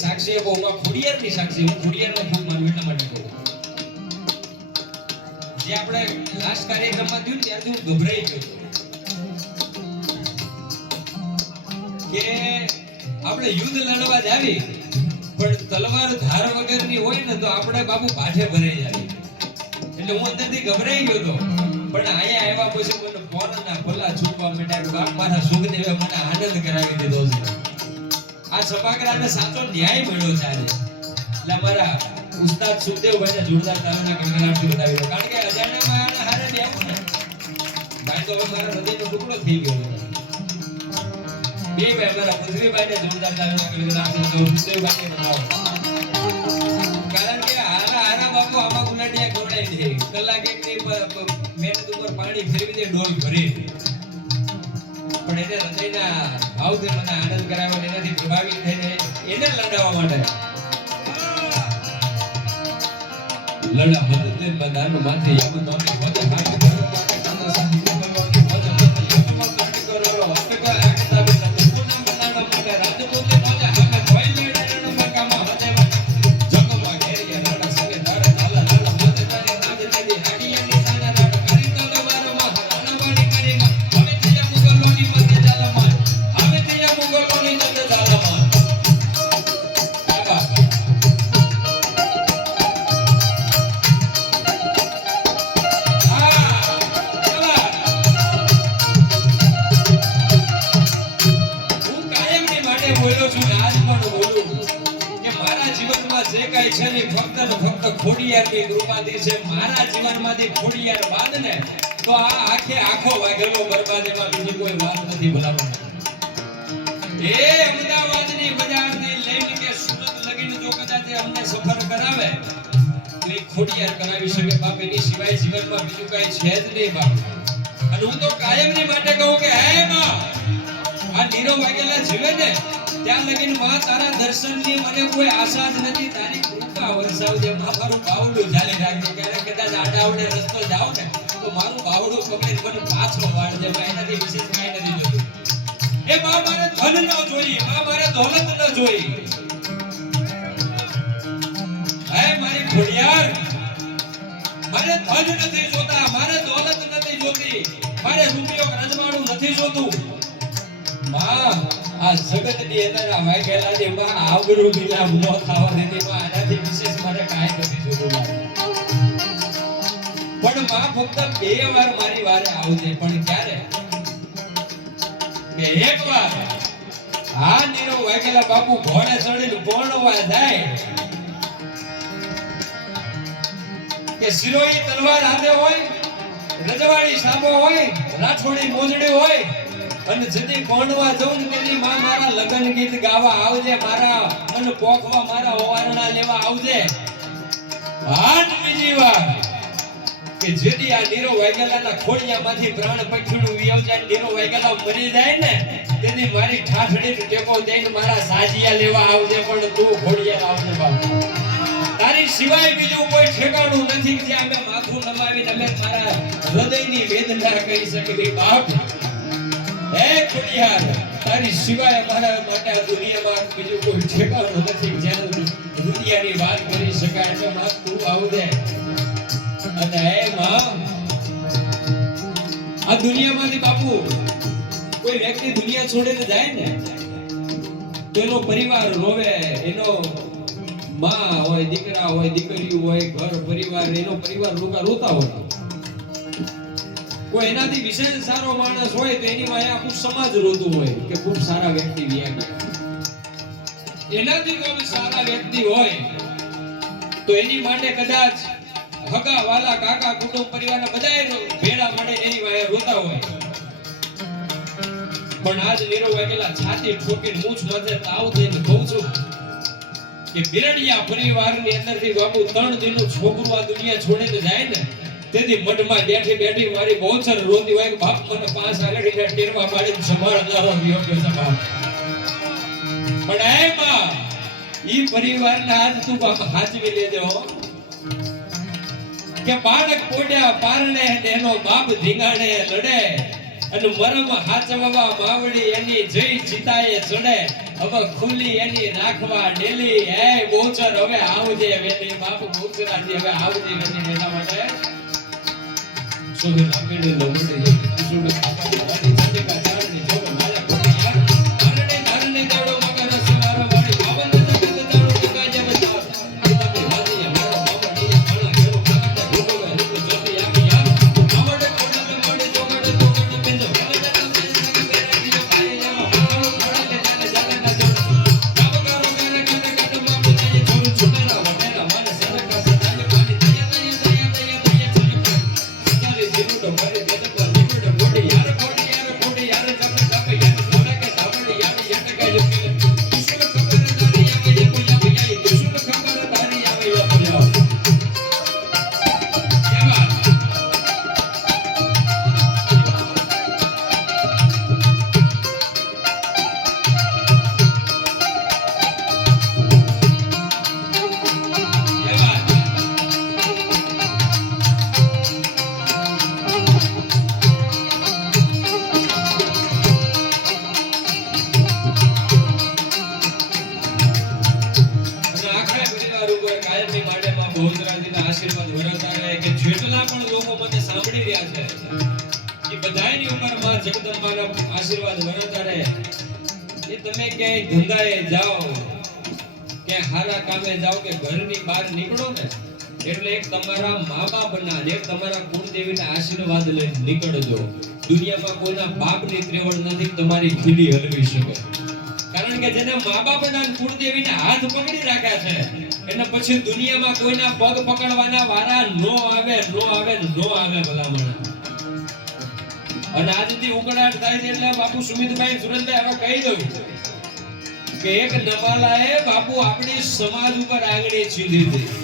સાક્ષી આપો હું ખોડિયાર ની સાક્ષી હું ખોડિયારને ખૂબ માનું એટલા માટે કહું. જે આપણે લાસ્ટ કાર્યક્રમમાં થયું ત્યારથી હું ગભરાઈ ગયો કે આપણે યુદ્ધ લડવા જ આવી, પણ તલવાર ધાર વગરની હોય ને, તો આપણે બાપુ પાઠે ભરાઈ જાય. એટલે હું અંદરથી ગભરાઈ ગયો હતો પણ અહીંયા આવ્યા પછી મને પોરના ખોલા છૂપવા માંડ્યા બાપ મારા સુખદેવે મને આનંદ કરાવી દીધો છે. આ સભાગરાને સાચો ન્યાય મળ્યો છે આજે. એટલે અમારા ઉસ્તાદ સુખદેવભાઈને જોરદાર તારાના કડકડાટથી બતાવી દો કારણ કે અજાણ્યામાં હારે બેહવું ને, ભાઈ તો હવે મારા હૃદયનો ટુકડો થઈ ગયો છે. બે ભાઈ મારા પૃથ્વીભાઈને જોરદાર તારાના કડકડાટથી દો સુખદેવભાઈને બતાવો કારણ કે હારા હારા બાપુ આમાં ગુલાટિયા ખવડાવી દે કલાક એક ની મહેનત ઉપર પાણી ફેરવી દે, ડોલ ભરી. પણ એને હૃદયના ભાવથી મને આનંદ કરાવ્યો એનાથી પ્રભાવિત થઈને એને લડાવવા માટે. લડા, મદદ માથે યમ નોની છું આજ પણ બોલું કે મારા જીવનમાં જે કાંઈ છે ને ફક્ત ને ફક્ત ખોડિયારની કૃપાથી છે. મારા જીવનમાંથી ખોડિયાર બાદ ને તો આ આખે આખો વાગેલો બરબાદીમાં બીજી કોઈ વાત નથી, ભલામણ એ અમદાવાદની બજારથી લઈને કે સુરત લગીને જો કદાચ અમને સફર કરાવે ખોડિયાર કરાવી શકે. બાપ, એની સિવાય જીવનમાં બીજું કાંઈ છે જ નહીં, બાપ. અને હું તો કાયમની માટે કહું કે, હે માં, આ નીરો વાગેલા જીવે ને ત્યાં લગીને માં તારા દર્શનની મને કોઈ આશા જ નથી. તારી કૃપા વરસાવજે. માં, મારું બાવડું ચાલી રાખજે. ક્યારેક કદાચ આડાવડે રસ્તો જાવ ને તો મારું બાવડું પકડી મને પાછો વાળજે. માં, એનાથી વિશેષ કાંઈ નથી જોતું. એ માં, મારે ધન ન જોઈએ. માં, મારે દોલત ન જોઈએ. હે મારી ઘોડિયાર મારે ધન નથી જોતા. મારે દોલત નથી જોતી. મારે રૂપિયો રજવાડું નથી જોતું. માં આ જગતની અંદર વાગેલા છે માં આવરું વિલાપ ન થવા દે તેમાં આનાથી વિશેષ મારે કાંઈ નથી જોતું પણ માં ફક્ત બે વાર મારી વારે આવજે, પણ ક્યારે? કે એક વાર. આ નીરો વાગેલા બાપુ ઘોડે ચડીને પોણવા જાય. કે શિરોઈ તલવાર હાથે હોય, રજવાડી સાબો હોય, રાઠોડી મોજડી હોય અને જદી કોણવા જઉં તેની માં મારા લગન ગીત ગાવા આવજે, મારા મન પોખવા, મારા ઓવારણા લેવા આવજે. હાથ બીજી વાર કે જેથી આ નીરો વાગેલાના ખોડિયામાંથી પ્રાણ પક્ષીનું વિયવ જાય નીરો વાગેલા મરી જાય ને, તેની મારી ઠાઠડી ટેકો દઈને મારા સાજિયા લેવા આવજે, પણ તું ખોડિયા આવજે બાપુ. તારી સિવાય બીજું કોઈ ઠેકાણું નથી જ્યાં અમે માથું નમાવીને અમે મારા હૃદયની વેદના કહી શકીએ. બાપ હે ખોડિયાર, તારી સિવાય મારા માટે આ દુનિયામાં બીજું કોઈ ઠેકાણું નથી. જ્યાં દુનિયાની વાત કરી શકાય એટલે માં તું આવજે. અને હે માં, આ દુનિયામાંથી બાપુ, કોઈ વ્યક્તિ દુનિયા છોડીને જાય ને, તો એનો પરિવાર રોવે, એનો માં હોય, દીકરા હોય, દીકરીઓ હોય, ઘર, પરિવાર, એનો પરિવાર લોકો રોતા હોય. કોઈ એનાથી વિશેષ સારો માણસ હોય તો એની વાય આખું સમાજ રોતું હોય કે ખૂબ સારા વ્યક્તિ વ્યા એનાથી કોઈ સારા વ્યક્તિ હોય તો એની માટે કદાચ હગા, વાલા, કાકા, કુટુંબ પરિવારના બધા ભેળા માટે એની વાય રોતા હોય. પણ આજ નીરવ વાગેલા છાતી ઠોકીને મૂછ માથે તાવ થઈને કહું છું કે બિરડિયા પરિવારની અંદરથી બાપુ ત્રણ દિનનું છોકરું આ દુનિયા છોડીને જાય ને તેથી મઢમાં બેઠી બેઠી મારી બહુચર રોતી હોય બાપ મને પાંચ આગળીને ટેરવા મારીને સંભાળનારો કે સંભાળ પણ એ માં ઈ પરિવારના આજ તું બાપ હાચવી લેજો કે બાળક પોડ્યા, પારણે એનો બાપ ધીંગાણે લડે અને મરમ હાચવવા માવડી એની જઈ ચિતાએ ચડે. હવે ખુલી એની રાખવા ડેલી. હે બોચર હવે આવજે વેલી બાપ ગોચરાથી હવે આવજે વેલી એના માટે. સુગર આપીને લોમડી સુગર એ બધાની ઉંમરમાં જગદંબાના આશીર્વાદ વરતા રહે. એ તમે ક્યાંય ધંધાએ જાઓ કે હારા કામે જાઓ કે ઘરની બહાર નીકળો ને, એટલે એક તમારા મા બાપના એક તમારા કુળદેવીના આશીર્વાદ લઈને નીકળજો. દુનિયામાં કોઈના બાપની ત્રેવડ નથી તમારી ખીલી હલવી શકે. કારણ કે જેને મા બાપના કુળદેવીને હાથ પકડી રાખ્યા છે, એને પછી દુનિયામાં કોઈના પગ પકડવાના વારા નો આવે નો આવે નો આવે ભલામણા. અને આજથી ઉકળાટ થાય છે એટલે બાપુ સુમિતભાઈ સુરેશભાઈ હવે કહી દઉં કે એક નવાલાએ બાપુ આપણી સમાજ ઉપર આંગળી છીંધી હતી.